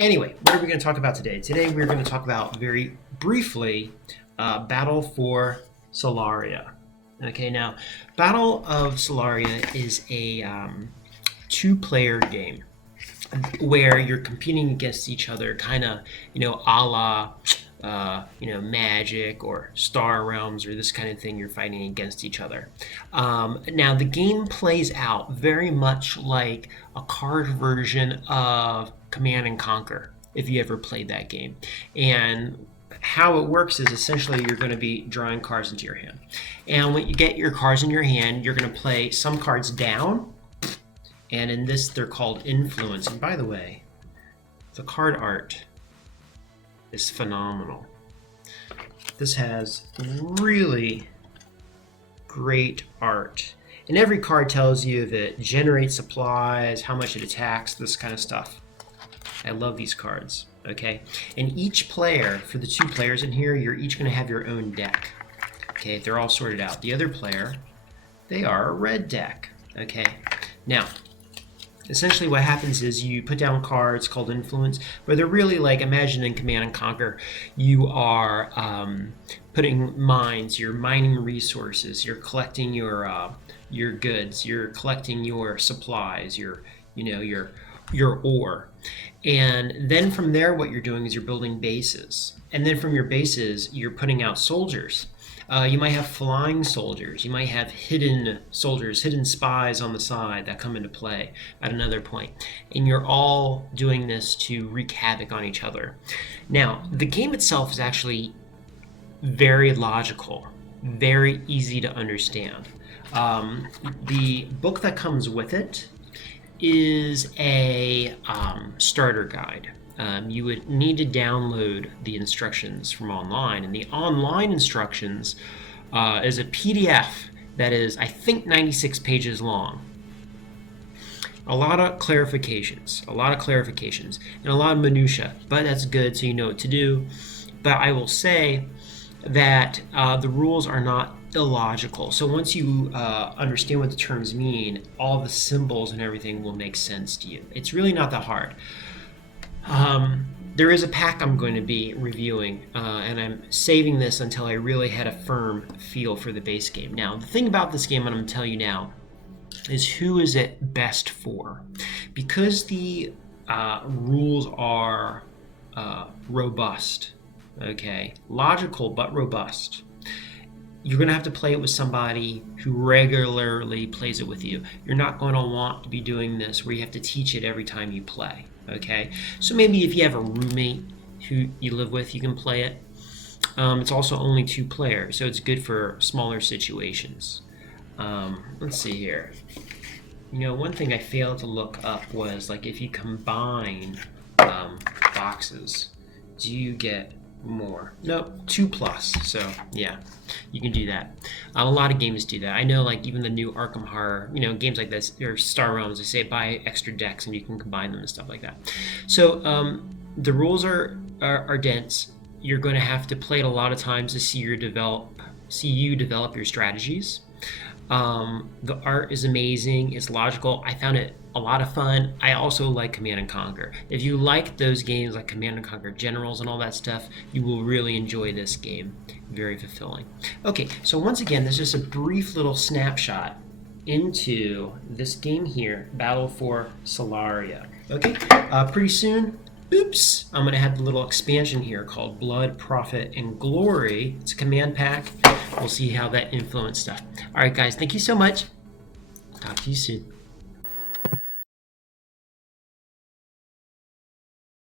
Anyway, what are we going to talk about today? Today we're going to talk about very briefly Battle for Sularia. Okay, now Battle of Sularia is a two-player game where you're competing against each other, kind of, a la, Magic or Star Realms or this kind of thing. You're fighting against each other. Now, the game plays out very much like a card version of Command and Conquer, if you ever played that game. And how it works is essentially you're going to be drawing cards into your hand. And when you get your cards in your hand, you're going to play some cards down. And in this, they're called influence. And by the way, the card art is phenomenal. This has really great art. And every card tells you if it generates supplies, how much it attacks, this kind of stuff. I love these cards, okay? And each player, for the two players in here, you're each going to have your own deck. Okay, they're all sorted out. The other player, they are a red deck, okay? Now, essentially what happens is you put down cards called influence, but they're really like, imagine in Command and Conquer, you are putting mines, you're mining resources, you're collecting your goods, you're collecting your supplies, your ore. And then from there, what you're doing is you're building bases. And then from your bases, you're putting out soldiers. You might have flying soldiers. You might have hidden soldiers, hidden spies on the side that come into play at another point. And you're all doing this to wreak havoc on each other. Now, the game itself is actually very logical, very easy to understand. The book that comes with it is a starter guide. You would need to download the instructions from online, and the online instructions is a PDF that is, I think, 96 pages long. A lot of clarifications, and a lot of minutia, but that's good, so you know what to do. But I will say that the rules are not illogical. So once you understand what the terms mean, all the symbols and everything will make sense to you. It's really not that hard. There is a pack I'm going to be reviewing, and I'm saving this until I really had a firm feel for the base game. Now, the thing about this game, I'm going to tell you now, is who is it best for? Because the rules are robust, okay? Logical, but robust. You're going to have to play it with somebody who regularly plays it with you. You're not going to want to be doing this where you have to teach it every time you play, okay? So maybe if you have a roommate who you live with, you can play it. It's also only 2 players, so it's good for smaller situations. Let's see here. One thing I failed to look up was, like, if you combine boxes, do you get more? No, 2+. So yeah, you can do that. A lot of games do that. I know, like, even the new Arkham Horror, games like this, or Star Realms, they say buy extra decks and you can combine them and stuff like that. So the rules are dense. You're going to have to play it a lot of times to see you develop your strategies. The art is amazing. It's logical. I found it a lot of fun. I also like Command and Conquer. If you like those games like Command and Conquer Generals and all that stuff, you will really enjoy this game. Very fulfilling. Okay, so once again, this is just a brief little snapshot into this game here, Battle for Sularia. Okay, pretty soon, I'm going to have the little expansion here called Blood, Profit, and Glory. It's a command pack. We'll see how that influences stuff. All right, guys, thank you so much. Talk to you soon.